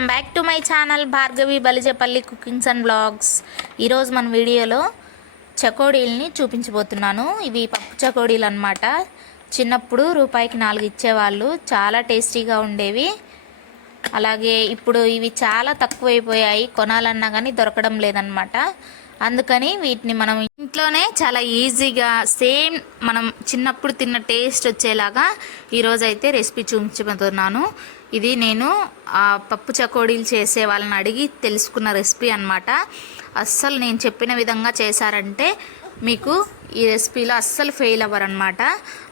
Welcome back to my channel Bhargavi Balijapalli cookings and blogs. ఈరోజు మన వీడియోలో చకోడీల్ని చూపించబోతున్నాను. ఇవి పప్పు చకోడీలు అన్నమాట. చిన్నప్పుడు రూపాయికి 4 ఇచ్చేవాళ్ళు, చాలా టేస్టీగా ఉండేవి. అలాగే ఇప్పుడు ఇవి చాలా తక్కువైపోయాయి, కొనాలన్నా కానీ దొరకడం లేదనమాట. అందుకని వీటిని మనం ఇంట్లోనే చాలా ఈజీగా సేమ్ మనం చిన్నప్పుడు తిన్న టేస్ట్ వచ్చేలాగా ఈరోజు అయితే రెసిపీ చూపించబోతున్నాను. ఇది నేను పప్పు చకోడీలు చేసే వాళ్ళని అడిగి తెలుసుకున్న రెసిపీ అన్నమాట. అస్సలు నేను చెప్పిన విధంగా చేశారంటే మీకు ఈ రెసిపీలో అస్సలు ఫెయిల్ అవ్వరన్నమాట.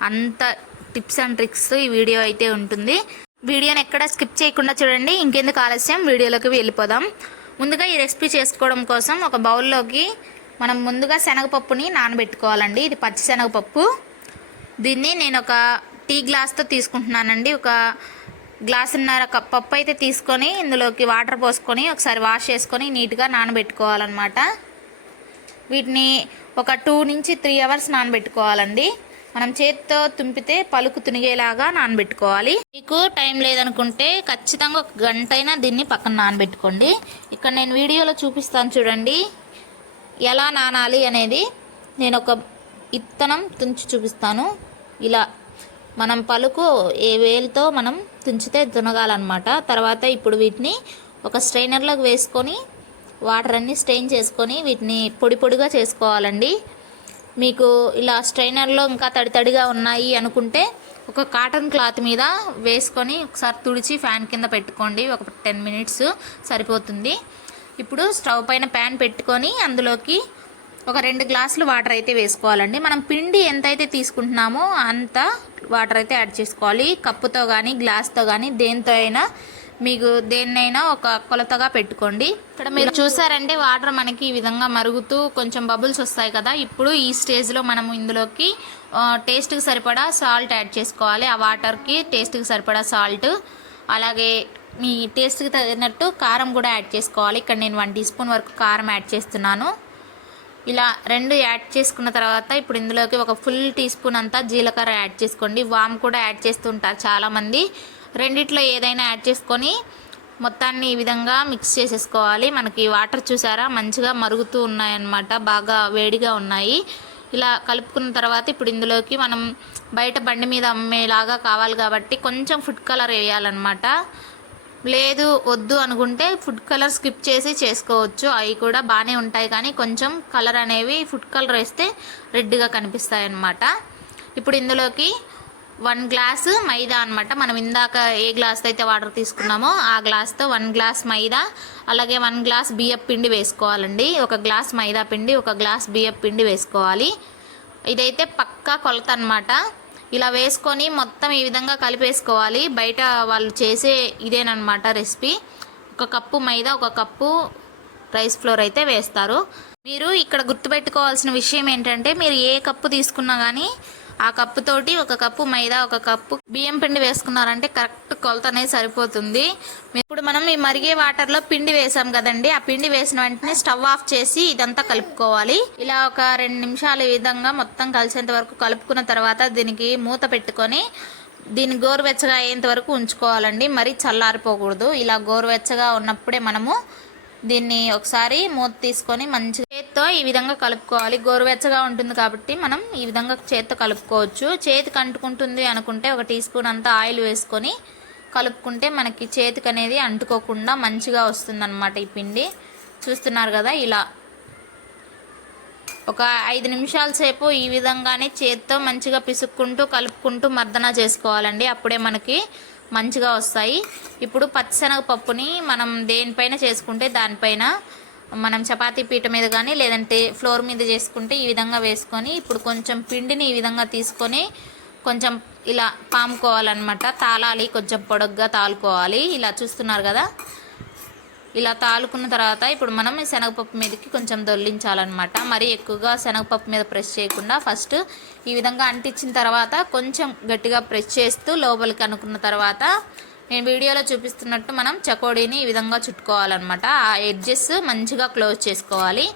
అంత టిప్స్ అండ్ ట్రిక్స్ ఈ వీడియో అయితే ఉంటుంది. వీడియోని ఎక్కడ స్కిప్ చేయకుండా చూడండి. ఇంకెందుకు ఆలస్యం, వీడియోలోకి వెళ్ళిపోదాం. ముందుగా ఈ రెసిపీ చేసుకోవడం కోసం ఒక బౌల్లోకి మనం ముందుగా శనగపప్పుని నానబెట్టుకోవాలండి. ఇది పచ్చి శనగపప్పు. దీన్ని నేను ఒక టీ గ్లాస్తో తీసుకుంటున్నానండి. ఒక గ్లాసున్నర పప్పు అయితే తీసుకొని ఇందులోకి వాటర్ పోసుకొని ఒకసారి వాష్ చేసుకొని నీట్గా నానబెట్టుకోవాలన్నమాట. వీటిని ఒక 2 నుంచి 3 అవర్స్ నానబెట్టుకోవాలండి. మనం చేతితో తుంపితే పలుకు తునిగేలాగా నానబెట్టుకోవాలి. మీకు టైం లేదనుకుంటే ఖచ్చితంగా 1 గంట అయినా దీన్ని పక్కన నానబెట్టుకోండి. ఇక్కడ నేను వీడియోలో చూపిస్తాను చూడండి ఎలా నానాలి అనేది. నేను ఒక ఇత్తనం తుంచి చూపిస్తాను. ఇలా మనం పలుకు ఏ వేలుతో మనం తుంచితే తునగాలన్నమాట. తర్వాత ఇప్పుడు వీటిని ఒక స్ట్రైనర్లోకి వేసుకొని వాటర్ అన్నీ స్ట్రెయిన్ చేసుకొని వీటిని పొడి పొడిగా చేసుకోవాలండి. మీకు ఇలా స్ట్రైనర్లో ఇంకా తడిగా ఉన్నాయి అనుకుంటే ఒక కాటన్ క్లాత్ మీద వేసుకొని ఒకసారి తుడిచి ఫ్యాన్ కింద పెట్టుకోండి. ఒక 10 మినిట్స్ సరిపోతుంది. ఇప్పుడు స్టవ్ పైన ప్యాన్ పెట్టుకొని అందులోకి ఒక 2 గ్లాసులు వాటర్ అయితే వేసుకోవాలండి. మనం పిండి ఎంతైతే తీసుకుంటున్నామో అంత వాటర్ అయితే యాడ్ చేసుకోవాలి. కప్పుతో కానీ గ్లాస్తో కానీ దేంతో అయినా మీకు దేన్నైనా ఒక కొలతగా పెట్టుకోండి. ఇక్కడ మీరు చూసారంటే వాటర్ మనకి ఈ విధంగా మరుగుతూ కొంచెం బబుల్స్ వస్తాయి కదా. ఇప్పుడు ఈ స్టేజ్లో మనము ఇందులోకి టేస్ట్కి సరిపడా సాల్ట్ యాడ్ చేసుకోవాలి. ఆ వాటర్కి టేస్ట్కి సరిపడా సాల్ట్, అలాగే మీ టేస్ట్కి తగినట్టు కారం కూడా యాడ్ చేసుకోవాలి. ఇక్కడ నేను 1 టీ స్పూన్ వరకు కారం యాడ్ చేస్తున్నాను. ఇలా 2 యాడ్ చేసుకున్న తర్వాత ఇప్పుడు ఇందులోకి ఒక ఫుల్ టీ స్పూన్ అంతా జీలకర్ర యాడ్ చేసుకోండి. వామ్ కూడా యాడ్ చేస్తుంటారు చాలామంది. రెండిట్లో ఏదైనా యాడ్ చేసుకొని మొత్తాన్ని ఈ విధంగా మిక్స్ చేసేసుకోవాలి. మనకి వాటర్ చూసారా మంచిగా మరుగుతూ ఉన్నాయన్నమాట, బాగా వేడిగా ఉన్నాయి. ఇలా కలుపుకున్న తర్వాత ఇప్పుడు ఇందులోకి మనం బయట బండి మీద అమ్మేలాగా కావాలి కాబట్టి కొంచెం ఫుడ్ కలర్ వేయాలన్నమాట. లేదు వద్దు అనుకుంటే ఫుడ్ కలర్ స్కిప్ చేసి చేసుకోవచ్చు, అవి కూడా బాగానే ఉంటాయి. కానీ కొంచెం కలర్ అనేవి ఫుడ్ కలర్ వేస్తే రెడ్గా కనిపిస్తాయి అన్నమాట. ఇప్పుడు ఇందులోకి 1 గ్లాసు మైదా అనమాట. మనం ఇందాక ఏ గ్లాస్తో అయితే వాటర్ తీసుకున్నామో ఆ గ్లాస్తో 1 గ్లాస్ మైదా, అలాగే 1 గ్లాస్ బియ్యం పిండి వేసుకోవాలండి. 1 గ్లాస్ మైదా పిండి, 1 గ్లాస్ బియ్యం పిండి వేసుకోవాలి. ఇదైతే పక్కా కొలత అనమాట. ఇలా వేసుకొని మొత్తం ఈ విధంగా కలిపేసుకోవాలి. బయట వాళ్ళు చేసే ఇదేనమాట రెసిపీ. 1 కప్పు మైదా, 1 కప్పు రైస్ ఫ్లోర్ అయితే వేస్తారు. మీరు ఇక్కడ గుర్తుపెట్టుకోవాల్సిన విషయం ఏంటంటే మీరు ఏ కప్పు తీసుకున్నా కానీ ఆ కప్పుతోటి 1 కప్పు మైదా, 1 కప్పు బియ్యం పిండి వేసుకున్నారంటే కరెక్ట్ కొలత అనేది సరిపోతుంది. ఇప్పుడు మనం ఈ మరిగే వాటర్లో పిండి వేసాం కదండి, ఆ పిండి వేసిన వెంటనే స్టవ్ ఆఫ్ చేసి ఇదంతా కలుపుకోవాలి. ఇలా ఒక 2 నిమిషాలు ఈ విధంగా మొత్తం కలిసేంత వరకు కలుపుకున్న తర్వాత దీనికి మూత పెట్టుకొని దీన్ని గోరువెచ్చగా అయ్యేంత వరకు ఉంచుకోవాలండి. మరీ చల్లారిపోకూడదు. ఇలా గోరువెచ్చగా ఉన్నప్పుడే మనము దీన్ని ఒకసారి మూత తీసుకొని మంచిగా చేత్తో ఈ విధంగా కలుపుకోవాలి. గోరువెచ్చగా ఉంటుంది కాబట్టి మనం ఈ విధంగా చేత్తో కలుపుకోవచ్చు. చేతికి అంటుకుంటుంది అనుకుంటే 1 టీ స్పూన్ అంతా ఆయిల్ వేసుకొని కలుపుకుంటే మనకి చేతికి అనేది అంటుకోకుండా మంచిగా వస్తుందన్నమాట ఈ పిండి. చూస్తున్నారు కదా, ఇలా ఒక 5 నిమిషాల సేపు ఈ విధంగానే చేత్తో మంచిగా పిసుక్కుంటూ కలుపుకుంటూ మర్దన చేసుకోవాలండి. అప్పుడే మనకి మంచిగా వస్తాయి. ఇప్పుడు పచ్చిశనగపప్పుని మనం దేనిపైన చేసుకుంటే దానిపైన మనం చపాతీ పీట మీద కానీ లేదంటే ఫ్లోర్ మీద చేసుకుంటే ఈ విధంగా వేసుకొని ఇప్పుడు కొంచెం పిండిని ఈ విధంగా తీసుకొని కొంచెం ఇలా పాముకోవాలన్నమాట. తాళాలి, కొంచెం పొడగ్గా తాలుకోవాలి. ఇలా చూస్తున్నారు కదా, ఇలా తాలుకున్న తర్వాత ఇప్పుడు మనం శనగపప్పు మీదకి కొంచెం దొల్లించాలన్నమాట. మరీ ఎక్కువగా శనగపప్పు మీద ప్రెస్ చేయకుండా ఫస్ట్ ఈ విధంగా అంటించిన తర్వాత కొంచెం గట్టిగా ప్రెస్ చేస్తూ లోపలికి అనుకున్న తర్వాత నేను వీడియోలో చూపిస్తున్నట్టు మనం చకోడీని ఈ విధంగా చుట్టుకోవాలన్నమాట. ఆ ఎడ్జెస్ మంచిగా క్లోజ్ చేసుకోవాలి.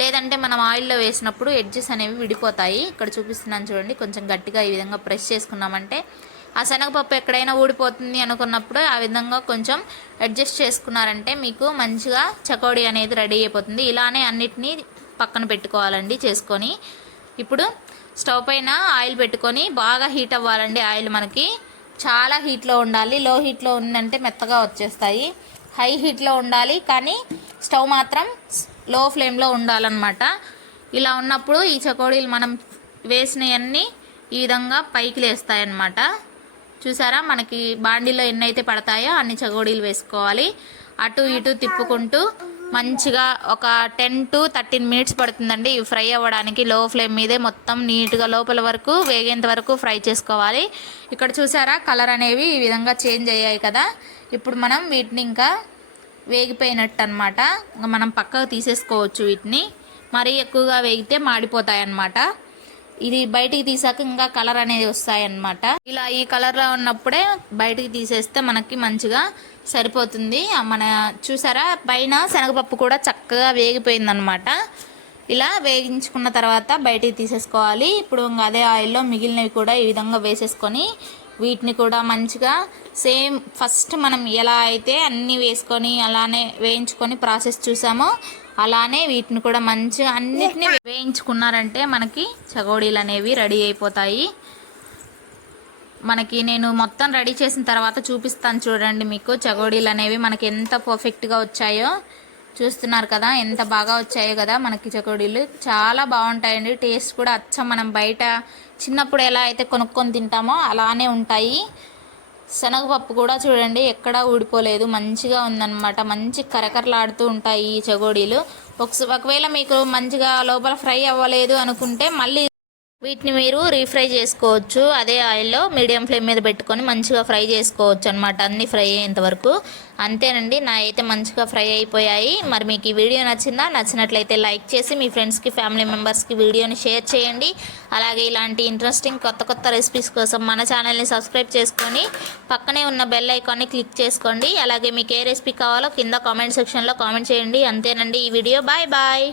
లేదంటే మనం ఆయిల్లో వేసినప్పుడు ఎడ్జెస్ అనేవి విడిపోతాయి. ఇక్కడ చూపిస్తున్నాను చూడండి, కొంచెం గట్టిగా ఈ విధంగా ప్రెస్ చేసుకున్నామంటే ఆ శనగపప్పు ఎక్కడైనా ఊడిపోతుంది అనుకున్నప్పుడు ఆ విధంగా కొంచెం అడ్జస్ట్ చేసుకున్నారంటే మీకు మంచిగా చకోడీ అనేది రెడీ అయిపోతుంది. ఇలానే అన్నిటినీ పక్కన పెట్టుకోవాలండి చేసుకొని. ఇప్పుడు స్టవ్ పైన ఆయిల్ పెట్టుకొని బాగా హీట్ అవ్వాలండి. ఆయిల్ మనకి చాలా హీట్లో ఉండాలి. లో హీట్లో ఉందంటే మెత్తగా వచ్చేస్తాయి. హై హీట్లో ఉండాలి, కానీ స్టవ్ మాత్రం లో ఫ్లేమ్లో ఉండాలన్నమాట. ఇలా ఉన్నప్పుడు ఈ చకోడీలు మనం వేసినవన్నీ ఈ విధంగా పైకి లేస్తాయన్నమాట. చూసారా, మనకి బాండీలో ఎన్నైతే పడతాయో అన్ని చకోడీలు వేసుకోవాలి. అటు ఇటు తిప్పుకుంటూ మంచిగా ఒక 10 to 13 minutes పడుతుందండి ఇవి ఫ్రై అవ్వడానికి. లో ఫ్లేమ్ మీదే మొత్తం నీట్గా లోపల వరకు వేగేంత వరకు ఫ్రై చేసుకోవాలి. ఇక్కడ చూసారా, కలర్ అనేవి ఈ విధంగా చేంజ్ అయ్యాయి కదా. ఇప్పుడు మనం వీటిని ఇంకా వేగిపోయినట్టు అనమాట. ఇంకా మనం పక్కకు తీసేసుకోవచ్చు. వీటిని మరీ ఎక్కువగా వేగితే మాడిపోతాయి అన్నమాట. ఇది బయటికి తీసాక ఇంకా కలర్ అనేది వస్తాయన్నమాట. ఇలా ఈ కలర్లో ఉన్నప్పుడే బయటికి తీసేస్తే మనకి మంచిగా సరిపోతుంది. మన చూసారా, పైన శనగపప్పు కూడా చక్కగా వేగిపోయిందనమాట. ఇలా వేగించుకున్న తర్వాత బయటికి తీసేసుకోవాలి. ఇప్పుడు ఇంకా అదే ఆయిల్లో మిగిలినవి కూడా ఈ విధంగా వేసేసుకొని వీటిని కూడా మంచిగా సేమ్ ఫస్ట్ మనం ఎలా అయితే అన్నీ వేసుకొని అలానే వేయించుకొని ప్రాసెస్ చూసామో అలానే వీటిని కూడా మంచిగా అన్నిటినీ వేయించుకున్నారంటే మనకి చకోడీలు అనేవి రెడీ అయిపోతాయి. మనకి నేను మొత్తం రెడీ చేసిన తర్వాత చూపిస్తాను చూడండి. మీకు చకోడీలు అనేవి మనకి ఎంత పర్ఫెక్ట్గా వచ్చాయో చూస్తున్నారు కదా, ఎంత బాగా వచ్చాయో కదా మనకి చకోడీలు. చాలా బాగుంటాయండి. టేస్ట్ కూడా అచ్చం మనం బయట చిన్నప్పుడు ఎలా అయితే కొనుక్కొని తింటామో అలానే ఉంటాయి. శనగపప్పు కూడా చూడండి ఎక్కడా ఊడిపోలేదు, మంచిగా ఉందన్నమాట. మంచి కరకరలాడుతూ ఉంటాయి ఈ చకోడీలు. ఒకవేళ మీకు మంచిగా లోపల ఫ్రై అవ్వలేదు అనుకుంటే మళ్ళీ వీటిని మీరు రీఫ్రై చేసుకోవచ్చు. అదే ఆయిల్లో మీడియం ఫ్లేమ్ మీద పెట్టుకొని మంచిగా ఫ్రై చేసుకోవచ్చు అనమాట, అన్నీ ఫ్రై అయ్యేంత వరకు. అంతేనండి, నా అయితే మంచిగా ఫ్రై అయిపోయాయి. మరి మీకు ఈ వీడియో నచ్చిందా? నచ్చినట్లయితే లైక్ చేసి మీ ఫ్రెండ్స్కి, ఫ్యామిలీ మెంబర్స్కి వీడియోని షేర్ చేయండి. అలాగే ఇలాంటి ఇంట్రెస్టింగ్ కొత్త రెసిపీస్ కోసం మన ఛానల్ని సబ్స్క్రైబ్ చేసుకొని పక్కనే ఉన్న బెల్ ఐకాన్ని క్లిక్ చేసుకోండి. అలాగే మీకు ఏ రెసిపీ కావాలో కింద కామెంట్ సెక్షన్లో కామెంట్ చేయండి. అంతేనండి ఈ వీడియో. Bye bye.